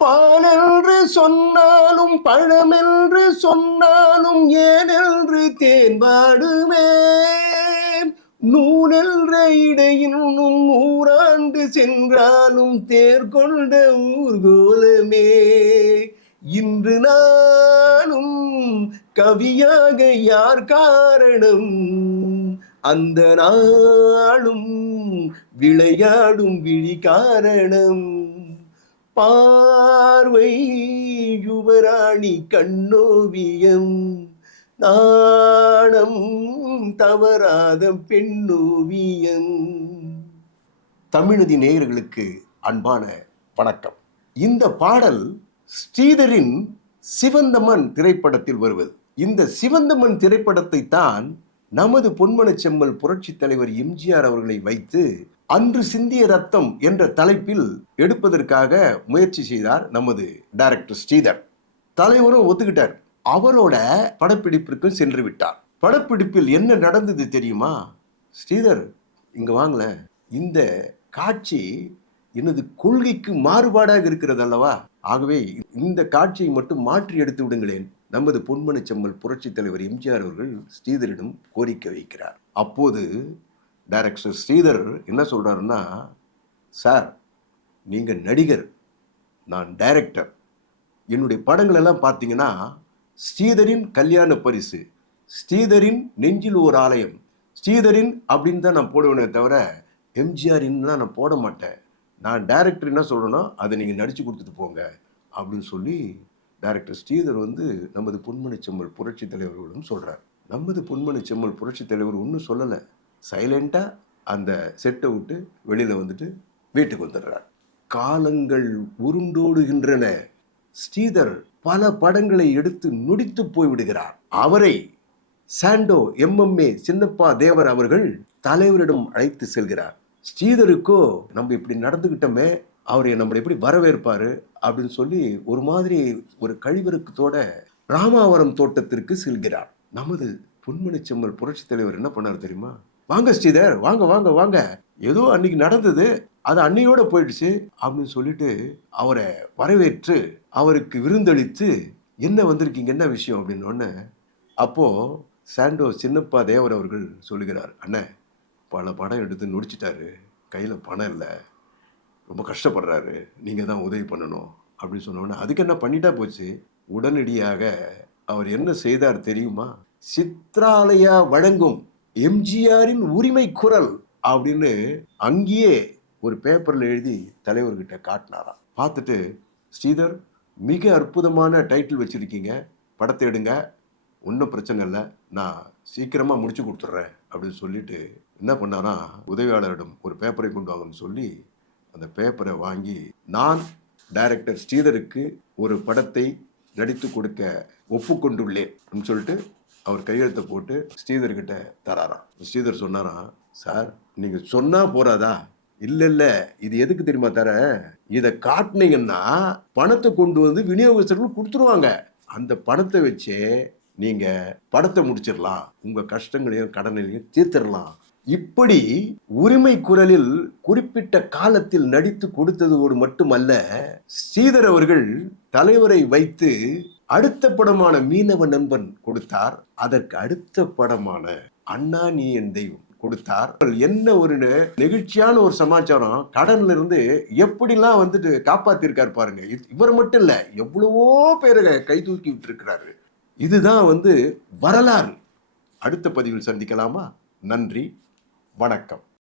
பாலென்று சொன்னாலும் பழமென்று சொன்னாலும் ஏனென்று தேன்பாடுமே நூலென்ற இடையினும் நூறாண்டு சென்றாலும் தேர் கொண்ட ஊர்கோலமே இன்று நானும் கவியாக யார் காரணம்? அந்த நாளும் விளையாடும் விழி காரணம். பார்வை யுவராணி கண்ணோவியம். நாணம் தவறாத பெண்ணோவியம். தமிழதி நேயர்களுக்கு அன்பான வணக்கம். இந்த பாடல் ஸ்ரீதரின் சிவந்தமன் திரைப்படத்தில் வருவது. இந்த சிவந்தமன் திரைப்படத்தை தான் நமது பொன்மனச் செம்மல் புரட்சி தலைவர் எம்ஜிஆர் அவர்களை வைத்து அன்று சிந்திய ரத்தம் என்ற தலைப்பில் எடுப்பதற்காக முயற்சி செய்தார் நமது டைரக்டர் ஸ்ரீதர். தலைவரும் ஒத்துக்கிட்டார். அவரோட படப்பிடிப்பிற்கும் சென்று விட்டார். படப்பிடிப்பில் என்ன நடந்தது தெரியுமா? ஸ்ரீதர் இங்க வாங்கல இந்த காட்சி எனது கொள்கைக்கு மாறுபாடாக இருக்கிறது அல்லவா? ஆகவே இந்த காட்சியை மட்டும் மாற்றி எடுத்து விடுங்களேன். நமது பொன்மனச் செம்மல் புரட்சி தலைவர் எம்ஜிஆர் அவர்கள் ஸ்ரீதரிடம் கோரிக்கை வைக்கிறார். அப்போது டைரக்டர் ஸ்ரீதர் என்ன சொல்கிறாருன்னா சார் நீங்கள் நடிகர் நான் டைரக்டர். என்னுடைய படங்களெல்லாம் பார்த்தீங்கன்னா ஸ்ரீதரின் கல்யாண பரிசு ஸ்ரீதரின் நெஞ்சில் ஒரு ஆலயம் ஸ்ரீதரின் அப்படின்னு தான் நான் போடுவேனே தவிர எம்ஜிஆரின்லாம் நான் போட மாட்டேன். நான் டைரக்டர் என்ன சொல்கிறேன்னா அதை நீங்கள் நடித்து கொடுத்துட்டு போங்க அப்படின்னு சொல்லி டைரக்டர் ஸ்ரீதர் வந்து நமது பொன்மணி செம்மல் புரட்சி தலைவர்களும் சொல்கிறார் நமது பொன்மணி செம்மல் புரட்சி தலைவர் ஒன்றும் சொல்லலை. சைலண்ட்டாக அந்த செட்டை விட்டு வெளியில் வந்துட்டு வீட்டுக்கு வந்துடுறார். காலங்கள் உருண்டோடுகின்றன. ஸ்ரீதர் பல படங்களை எடுத்து நொடித்து போய்விடுகிறார். அவரை சாண்டோ எம்எம்ஏ சின்னப்பா தேவர் அவர்கள் தலைவரிடம் அழைத்து செல்கிறார். ஸ்ரீதருக்கோ நம்ம இப்படி நடந்துக்கிட்டோமே அவர் நம்மளை எப்படி வரவேற்பார்? அப்படின்னு சொல்லி ஒரு மாதிரி ஒரு கழிவருக்கத்தோட ராமாவரம் தோட்டத்திற்கு செல்கிறார். நமது பொன்மணிச்செம்மல் புரட்சித் புரட்சி தலைவர் என்ன பண்ணார் தெரியுமா? வாங்க ஸ்ரீதர் வாங்க வாங்க வாங்க. ஏதோ அன்னைக்கு நடந்தது அது அன்னையோட போயிடுச்சு அப்படின்னு சொல்லிட்டு அவரை வரவேற்று அவருக்கு விருந்தளித்து என்ன வந்திருக்கீங்க? என்ன விஷயம்? அப்படின்னு அப்போது சாண்டோ சின்னப்பா தேவர் அவர்கள் சொல்லுகிறார் அண்ணே பல படம் எடுத்து நொடிச்சிட்டாரு. கையில் பணம் இல்லை. ரொம்ப கஷ்டப்படுறாரு. நீங்கள் தான் உதவி பண்ணணும். அப்படின்னு சொன்னோன்னே அதுக்கு என்ன பண்ணிட்டா போச்சு? உடனடியாக அவர் என்ன செய்தார் தெரியுமா? சித்ராலயா வழங்கும் எம்ஜிஆரின் உரிமை குரல் அப்படின்னு அங்கேயே ஒரு பேப்பரில் எழுதி தலைவர்கிட்ட காட்டினாராம். பார்த்துட்டு ஸ்ரீதர் மிக அற்புதமான டைட்டில் வச்சுருக்கீங்க. படத்தை எடுங்க. ஒன்றும் பிரச்சனை இல்லை. நான் சீக்கிரமாக முடிச்சு கொடுத்துட்றேன். அப்படின்னு சொல்லிட்டு என்ன பண்ணாரா உதவியாளரிடம் ஒரு பேப்பரை கொண்டு வாங்கன்னு சொல்லி அந்த பேப்பரை வாங்கி நான் டைரக்டர் ஸ்ரீதருக்கு ஒரு படத்தை நடித்து கொடுக்க ஒப்புக்கொண்டுள்ளேன். அப்படின்னு சொல்லிட்டு அவர் கையெழுத்தை போட்டு ஸ்ரீதர்கிட்ட தராராம். ஸ்ரீதர் சொன்னாராம் சார் நீங்கள் சொன்னால் போறாதா? இல்லை இல்லை. இது எதுக்கு தெரியுமா தர? இதை காட்டினீங்கன்னா பணத்தை கொண்டு வந்து விநியோகஸ்தர்கள் கொடுத்துருவாங்க. அந்த பணத்தை வச்சே நீங்க படத்தை முடிச்சிடலாம். உங்க கஷ்டங்களையும் கடனையும் தீர்த்திடலாம். இப்படி உரிமை குரலில் குறிப்பிட்ட காலத்தில் நடித்து கொடுத்ததோடு மட்டுமல்ல ஸ்ரீதர் அவர்கள் தலைவரை வைத்து அடுத்த படமான மீனவ நண்பன் கொடுத்தார். அதற்கு அடுத்த படமான அண்ணா நீ என் தெய்வம் கொடுத்தார். என்ன ஒரு நெகிழ்ச்சியான ஒரு சமாச்சாரம். கடன்ல இருந்து எப்படிலாம் வந்துட்டு காப்பாத்திருக்காரு பாருங்க. இவர் மட்டும் இல்ல எவ்வளவோ பேரை கை தூக்கி விட்டுருக்கிறாரு. இதுதான் வந்து வரலாறு. அடுத்த பதிவில் சந்திக்கலாமா? நன்றி வணக்கம்.